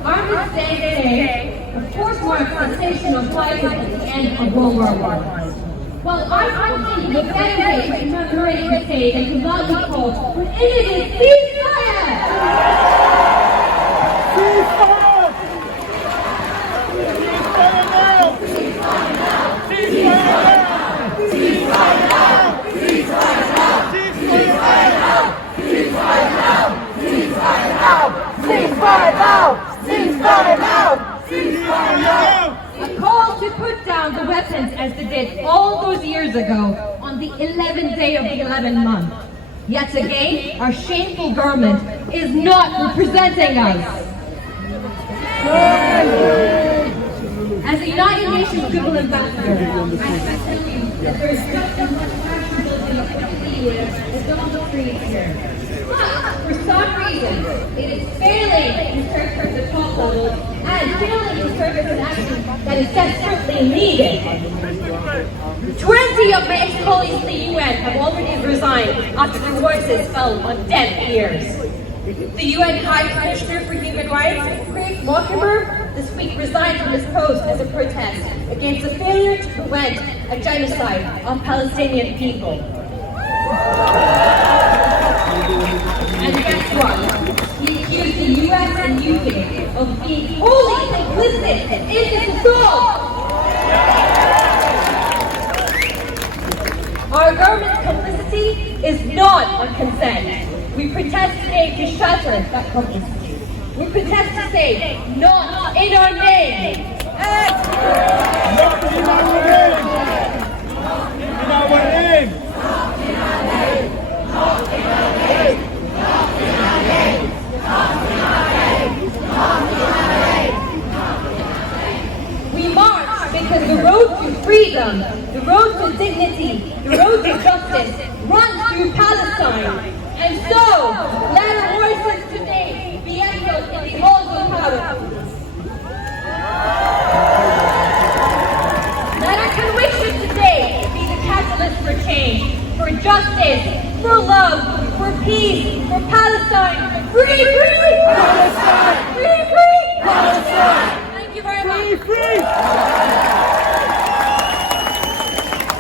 Armistice Day, of course, marks the cessation of fighting at the end of World War I. Well, I think the better way to commemorate this day than to loudly call for imminent ceasefire! Ceasefire! Ceasefire now! Ceasefire now! Ceasefire now! Ceasefire now! Ceasefire now! Ceasefire now! Ceasefire now! Ceasefire now! Ceasefire now! Ceasefire now! A call to put down the weapons as they did all those years ago on the 11th day of the 11th month. Yet again, our shameful government is not representing us. As a United Nations Global Ambassador, I can tell you that there is just as much passion building up in the EU as Donald Trump here. But, for some reason, it is failing in terms of the top level and failing in service and action that is desperately needed. 20 of my ex-colleagues in the UN have already resigned after their voices fell on deaf ears. The UN High Commissioner for Human Rights, Craig Mockenberg, this week resigned from his post as a protest against the failure to prevent a genocide of Palestinian people. And guess what? He accused the US and UK of being wholly complicit in this assault. Our government's complicity is not on consent. We protest today to shatter that complicity. We protest to say, not in our name. Not in our name. Not in our name. Not in our name. Not in our name. Not in our name. Not in our name. Not in our name. We march because the road to freedom, the road to dignity, the road to justice runs through Palestine. And so, let our voices today be echoed in the halls of power. Let our conviction today be the catalyst for change, for justice, for love, for peace, for Palestine. Free, free! Palestine! Free, free! Palestine! Thank you very much. Free!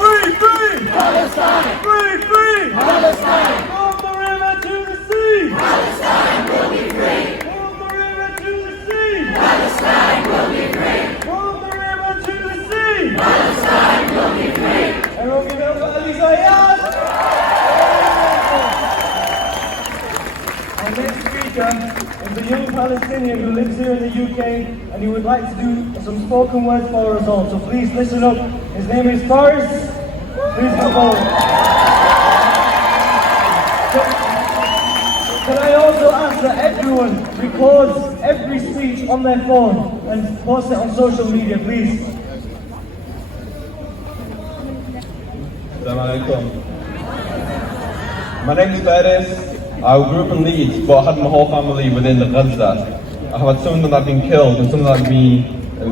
Free, free! Palestine! Free, free! Palestine! Palestine will be free! From the river to the sea! Palestine will be free! From the river to the sea! Palestine will be free! Everyone give it up for Ali Zayed! Our next speaker is a young Palestinian who lives here in the UK and he would like to do some spoken words for us all. So please listen up. His name is Faris. Please come forward. Can I also ask that everyone records every speech on their phone and post it on social media, please? Assalamu alaikum. My name is Faris. I grew up in Leeds, but I had my whole family within the Gaza. I have had some that have been killed and some that have been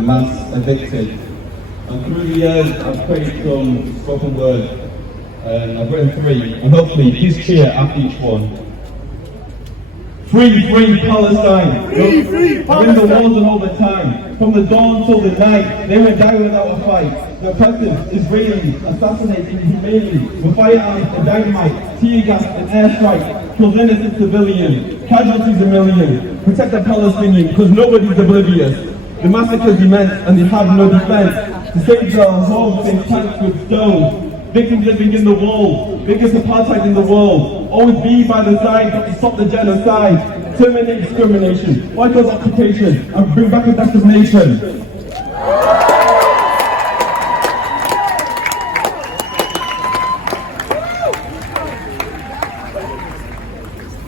mass evicted. And through the years, I've created some spoken words. I've written 3, and hopefully, please cheer after each one. Free, free Palestine! Free, free Palestine! Win the wars and all the time. From the dawn till the night, they went down without a fight. The oppressive Israelis assassinate inhumanely with firearms and dynamite, tear gas and airstrike, kills innocent civilians, casualties a million. Protect the Palestinians because nobody's oblivious. The massacre is immense and they have no defense. To save their homes in tanks with stones. Victims living in the walls, biggest apartheid in the world. Always be by the side to stop the genocide, terminate discrimination, fight those occupation, and bring back a destination.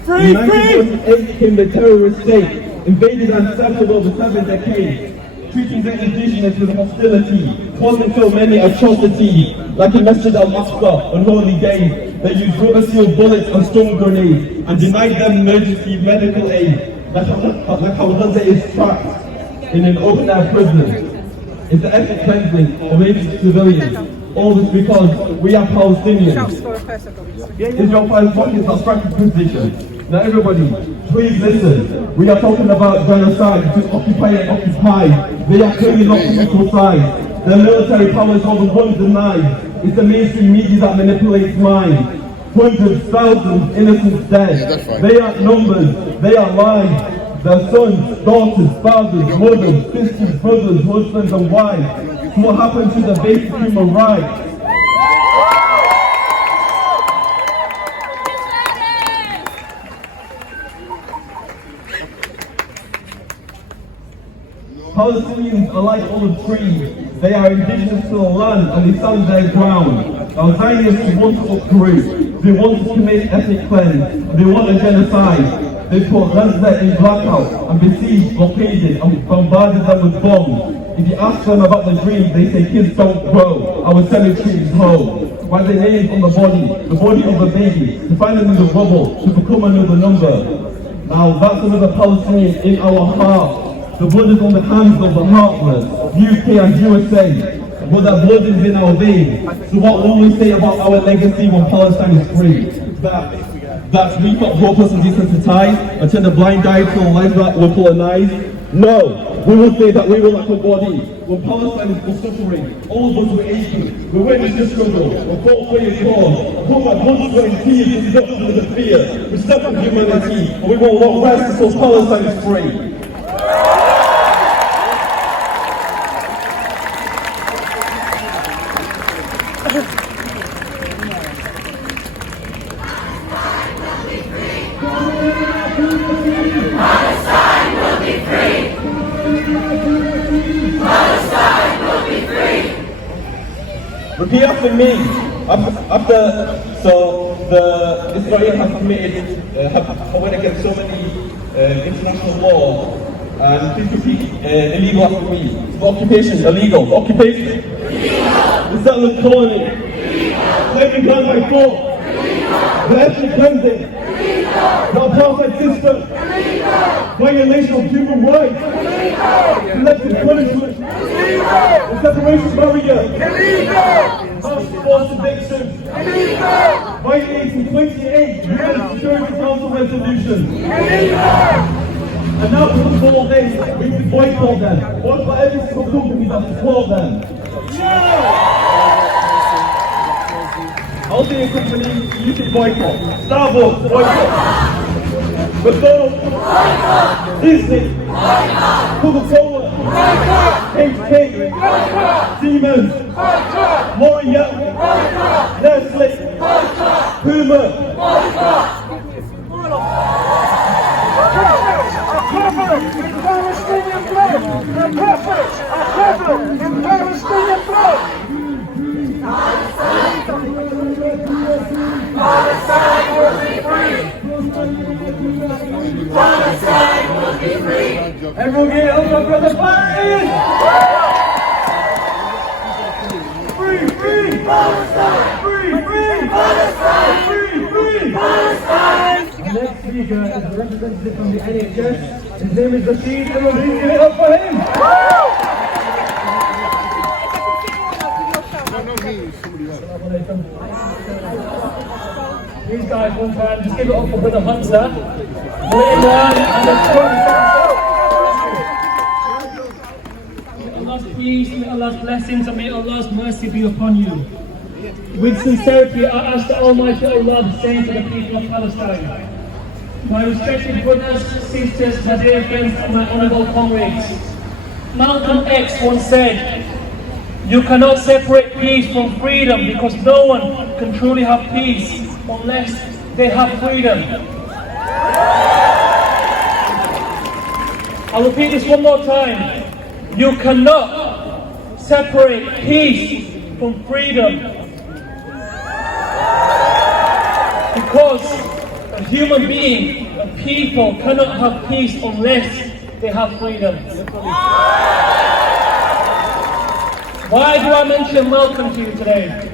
Free, In 1948 became the terrorist state, invaded and settled over 7 decades. Treating the indigenous with hostility, causing so many atrocities, like in Masjid al-Aqsa on holy days. They used rubber sealed bullets and stun grenades, and denied them emergency medical aid, like how Gaza is trapped in an open-air prison. It's the ethnic cleansing of innocent civilians. All this because we are Palestinians. Israel finds pockets of strategic position. Now everybody, please listen. We are talking about genocide between occupy and occupied. They are clearly not on equal sides. Their military power is all the guns and knives. It's the mainstream media that manipulates minds. Hundreds, thousands, innocents dead. They are numbers, they are lies. Their sons, daughters, fathers, mothers, sisters, brothers, husbands and wives. So what happened to the basic human rights? Palestinians are like olive trees. They are indigenous to the land and they stand their ground. Our Zionists want to uproot. They want to commit ethnic cleanse. They want a genocide. They put Gaza in blackout and besieged, blockaded and bombarded them with bombs. If you ask them about the dreams, they say kids don't grow. Our cemetery is home. Why they names on the body of the baby, to find them in the rubble, to become another number. Now that's another Palestinian in our heart. The blood is on the hands of the heartless, UK and USA. But that blood is in our veins. So what will we say about our legacy when Palestine is free? That we got hopeless and desensitized and turned a blind eye to the lives that were colonized? No, we will say that we will lack a body. When Palestine is still suffering, all of us were aching. We witnessed the struggle, we fought for your cause. Put my blood, sweat and tears in deduction of the fear. We step up humanity, and we will not rest until Palestine is free. Palestine will be free. Palestine will be free. Repeat after me. So the Israel has committed, have went against so many international laws. Please repeat illegal after me. The occupation, illegal. The occupation. Illegal. The settlement colony. Illegal. Taking ground by force. Illegal. The ethnic cleansing. Illegal. The apartheid system. Illegal. Violation of human rights. Illegal. Collective punishment. Illegal. The separation barrier. Illegal. Forced evictions. Illegal. Violating 28 UN Security Council resolutions. Illegal. And now to support this, we need to boycott them. What about every single company that support them? I'll be a company, you can boycott. Starbucks, boycott. McDonald's, boycott. Disney, boycott. Coca-Cola, boycott. HP, boycott. Siemens, boycott. L'Oreal, boycott. Nestle, boycott. Puma, boycott. Palestinian blood! The prophets are covered in Palestinian blood! Palestine will be free! Palestine will be free! Everyone get up, my brother, Palestine! Free, free! Palestine! Free, free! Palestine! Free, free! Palestine! The next speaker is a representative from the NHS. His name is Rashid. Everyone please give it up for him. These guys, one time, just give it up for Brother Hamza. Imran and the May Allah's peace, may Allah's blessings, and may Allah's mercy be upon you. With sincerity, I ask the Almighty Allah the same for the people of Palestine. My respected brothers, sisters, my dear friends, and my honourable comrades. Malcolm X once said, "You cannot separate peace from freedom because no one can truly have peace unless they have freedom." I'll repeat this one more time. You cannot separate peace from freedom because a human being, a people cannot have peace unless they have freedom. Why do I mention Malcolm to you today?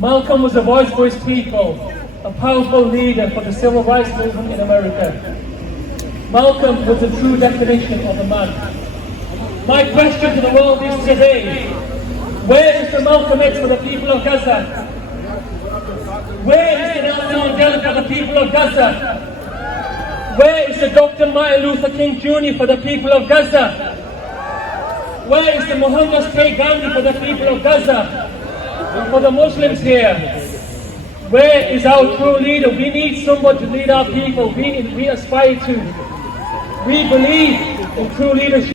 Malcolm was a voice for his people, a powerful leader for the civil rights movement in America. Malcolm was the true definition of a man. My question to the world is today, where is the Malcolm X for the people of Gaza? Where is the Nelson Mandela for the people of Gaza? Where is the Dr. Martin Luther King Jr. for the people of Gaza? Where is the Muhammad Gandhi for the people of Gaza? And for the Muslims here, where is our true leader? We need someone to lead our people. We aspire to. We believe in true leadership.